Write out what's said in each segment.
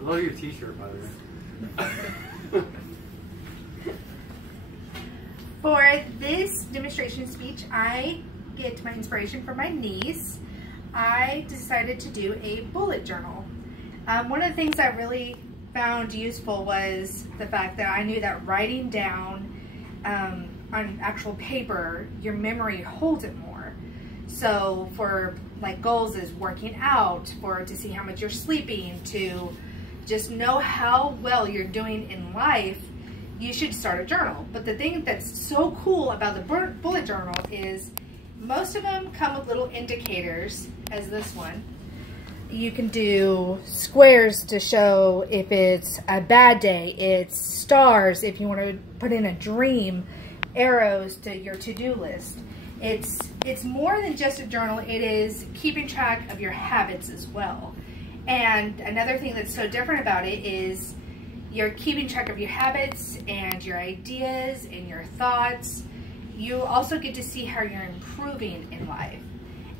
I love your t-shirt, by the way. For this demonstration speech, I get my inspiration from my niece. I decided to do a bullet journal. One of the things I really found useful was the fact that I knew that writing down on actual paper, your memory holds it more. So for like goals is working out, to see how much you're sleeping, to just know how well you're doing in life, you should start a journal. But the thing that's so cool about the bullet journal is most of them come with little indicators, as this one. You can do squares to show if it's a bad day, it's stars if you want to put in a dream, arrows to your to-do list. It's more than just a journal, it is keeping track of your habits as well. And another thing that's so different about it is you're keeping track of your habits and your ideas and your thoughts. You also get to see how you're improving in life.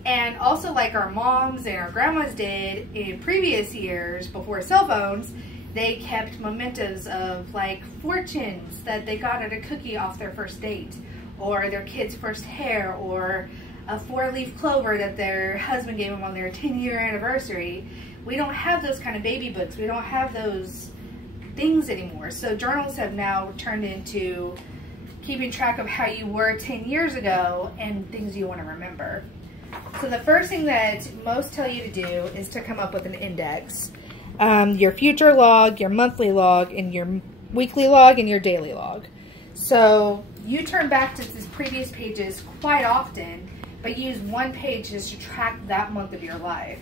And also, like our moms and our grandmas did in previous years before cell phones, they kept mementos of like fortunes that they got at a cookie off their first date, or their kid's first hair, or a 4-leaf clover that their husband gave them on their 10-year anniversary. We don't have those kind of baby books. We don't have those things anymore. So journals have now turned into keeping track of how you were 10 years ago and things you want to remember. So the first thing that most tell you to do is to come up with an index. Your future log, your monthly log, and your weekly log, and your daily log. So you turn back to these previous pages quite often, but use one page just to track that month of your life.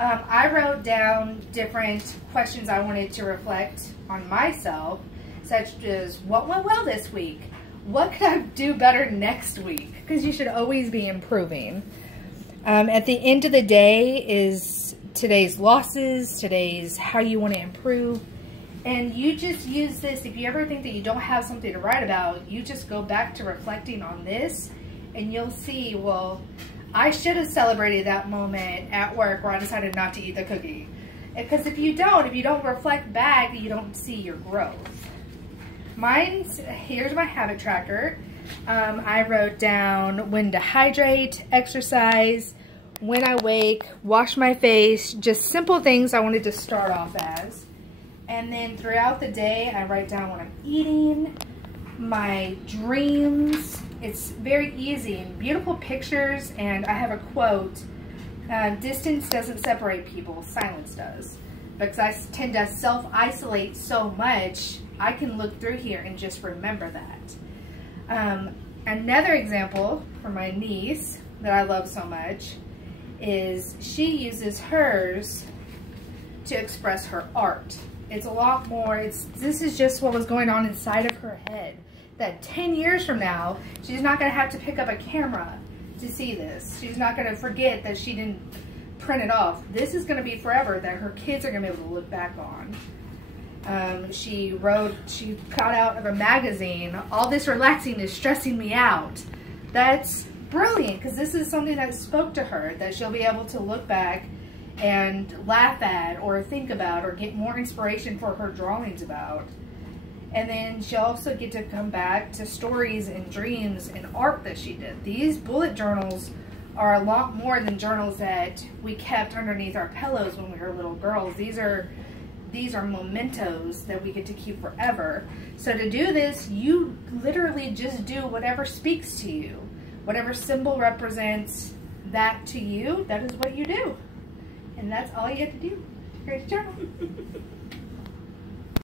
I wrote down different questions I wanted to reflect on myself, such as what went well this week? What could I do better next week? Because you should always be improving. At the end of the day is today's losses, today's how you want to improve. And you just use this, if you ever think that you don't have something to write about, you just go back to reflecting on this and you'll see, well, I should have celebrated that moment at work where I decided not to eat the cookie. Because if you don't reflect back, you don't see your growth. Here's my habit tracker. I wrote down when to hydrate, exercise, when I wake, wash my face, just simple things I wanted to start off as. And then throughout the day, I write down what I'm eating, my dreams. It's very easy and beautiful pictures, and I have a quote, distance doesn't separate people, silence does. Because I tend to self-isolate so much, I can look through here and just remember that. Another example for my niece that I love so much is she uses hers to express her art. It's a lot more, this is just what was going on inside of her head. That 10 years from now, she's not going to have to pick up a camera to see this. She's not going to forget that she didn't print it off. This is going to be forever that her kids are going to be able to look back on. She got out of a magazine, all this relaxing is stressing me out. That's brilliant, because this is something that spoke to her, that she'll be able to look back and laugh at, or think about, or get more inspiration for her drawings about. And then she'll also get to come back to stories and dreams and art that she did. These bullet journals are a lot more than journals that we kept underneath our pillows when we were little girls. These are mementos that we get to keep forever. So to do this, you literally just do whatever speaks to you. Whatever symbol represents that to you, that is what you do. And that's all you have to do. Great journal.